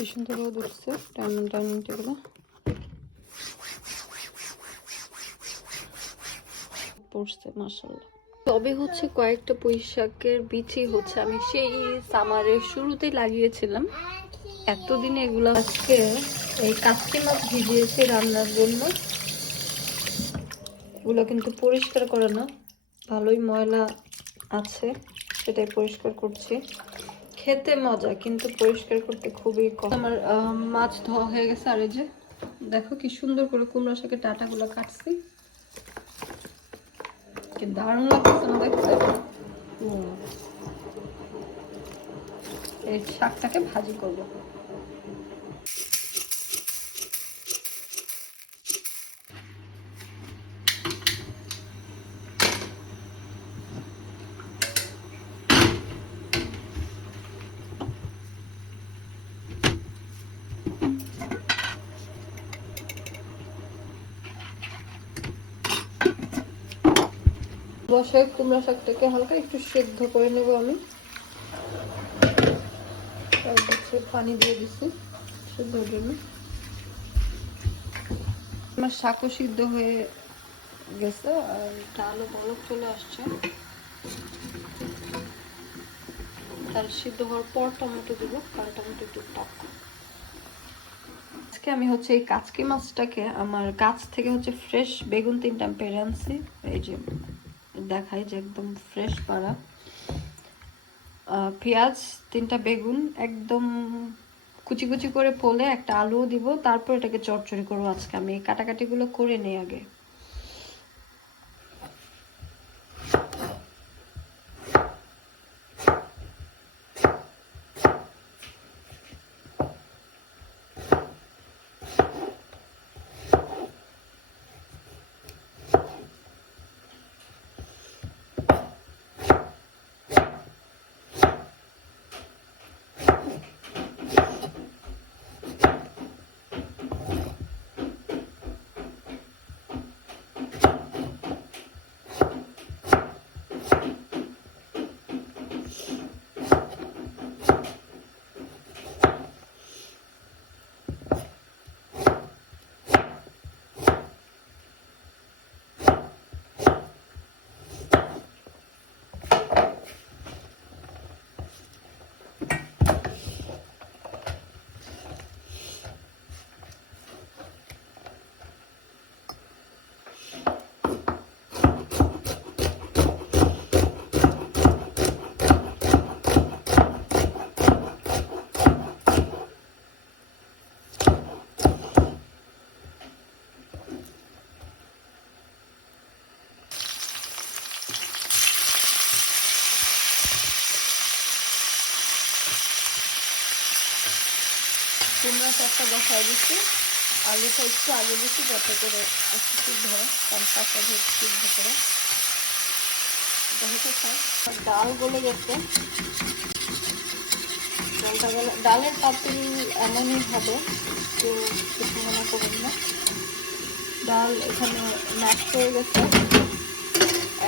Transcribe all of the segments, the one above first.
কি সুন্দর রোদ উঠছে ডাইনিং টেবিলে পড়ছে মাশাআল্লাহ। তবে হচ্ছে কয়েকটা পুঁই শাকের বিচি হচ্ছে আমি সেই সামারের শুরুতে লাগিয়েছিলাম, এতদিনে এগুলো আজকে এই কাচকি মাছ ভিজিয়েছি রান্নার জন্য। এগুলো কিন্তু পরিষ্কার করে না, ভালোই ময়লা আছে, সেটাই পরিষ্কার করছি। খেতে মজা কিন্তু পরিষ্কার করতে খুবই কষ্ট। আমার মাছ ধোয়া হয়ে গেছে। আর এই যে দেখো কি সুন্দর করে কুমড়া শাকের ডাঁটাগুলো কাটছি, কি দারুণ লাগছে না দেখতে। এই শাকটাকে ভাজি করবো। বসায় কুমড়া শাকটাকে হালকা একটু সেদ্ধ করে নেব আমি। তারপর পানি দিয়ে দিচ্ছি সেদ্ধর জন্য। আমার শাকও সিদ্ধ হয়ে গেছে আর ডালও বরফ চলে আসছে। ডাল সিদ্ধ হওয়ার পর টমেটো দেবো, কারণ টমেটো একটু টক। আজকে আমি হচ্ছে এই কাচকি মাছটাকে আমার গাছ থেকে হচ্ছে ফ্রেশ বেগুন 3টা পেড়ে আনছি। এই যে দেখাই যে একদম ফ্রেশ পাড়া। পেঁয়াজ 3টা, বেগুন একদম কুচি কুচি করে ফোলে, একটা আলুও দিব, তারপর এটাকে চড়চড়ি করবো। আজকে আমি এই কাটাকাটিগুলো করে নিই আগে। কুমড়া শাকটা বসাই দিচ্ছি, আলুটা একটু আগে দিচ্ছি যাতে করে একটু সিদ্ধ হয়, কারণ শাকটা ভেজে সিদ্ধ করে হতে চাই। ডাল গলে গেছে, ডালটা গলে, ডালের পাতিল এমনই হবে, তো কিছু মনে করবেন না। ডাল এখানে ম্যাশ হয়ে গেছে,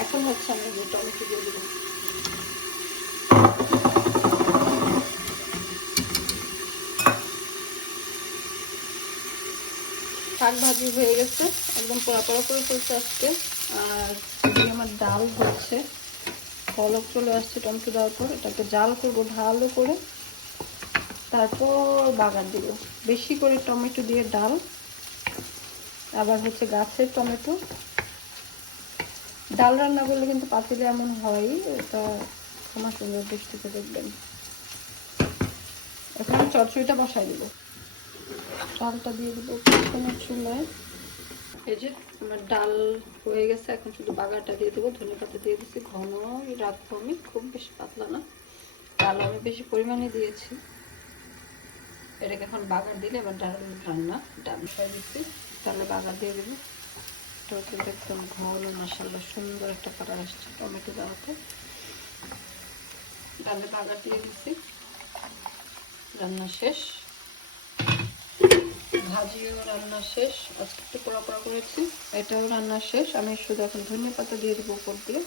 এখন হচ্ছে আমি যে টমেটো দিয়ে দেবো। শাক ভাজি হয়ে গেছে, একদম পোড়া পোড়া করে ফেলছে আজকে। আর আমার ডাল হচ্ছে বলক চলে আসছে টমেটো দেওয়ার পর। এটাকে জাল করবো ভালো করে, তারপর বাগার দিব। বেশি করে টমেটো দিয়ে ডাল, আবার হচ্ছে গাছের টমেটো। ডাল রান্না করলে কিন্তু পাতিলে এমন হয়, এটা আমার সুন্দর দৃষ্টিতে দেখবেন। এখন আমি চচ্চড়িটা বসাই দিব, ডালটা দিয়ে দিব প্রথমে চুলায়। এই যে আমার ডাল হয়ে গেছে, এখন শুধু বাগারটা দিয়ে দেবো। ধনেপাতা দিয়ে দিচ্ছি, ঘন রাখবো আমি, খুব বেশি পাতলা না। ডাল আমি বেশি পরিমাণে দিয়েছি, এটাকে এখন বাগার দিলে এবার ডাল রান্না। ডাল বসাই দিচ্ছি, তাহলে বাগার দিয়ে দেবো। এটাও কিন্তু একদম ঘন মাশাআল্লাহ সুন্দর একটা কালার আসছে টমেটো দেওয়াতে। ডালে বাগার দিয়ে দিচ্ছি, রান্না শেষ। ভাজিও রান্না শেষ, আজকে একটু পোড়া পোড়া করেছি, এটাও রান্না শেষ। আমি শুধু এখন ধনিয়া পাতা দিয়ে দেবো উপর দিয়ে।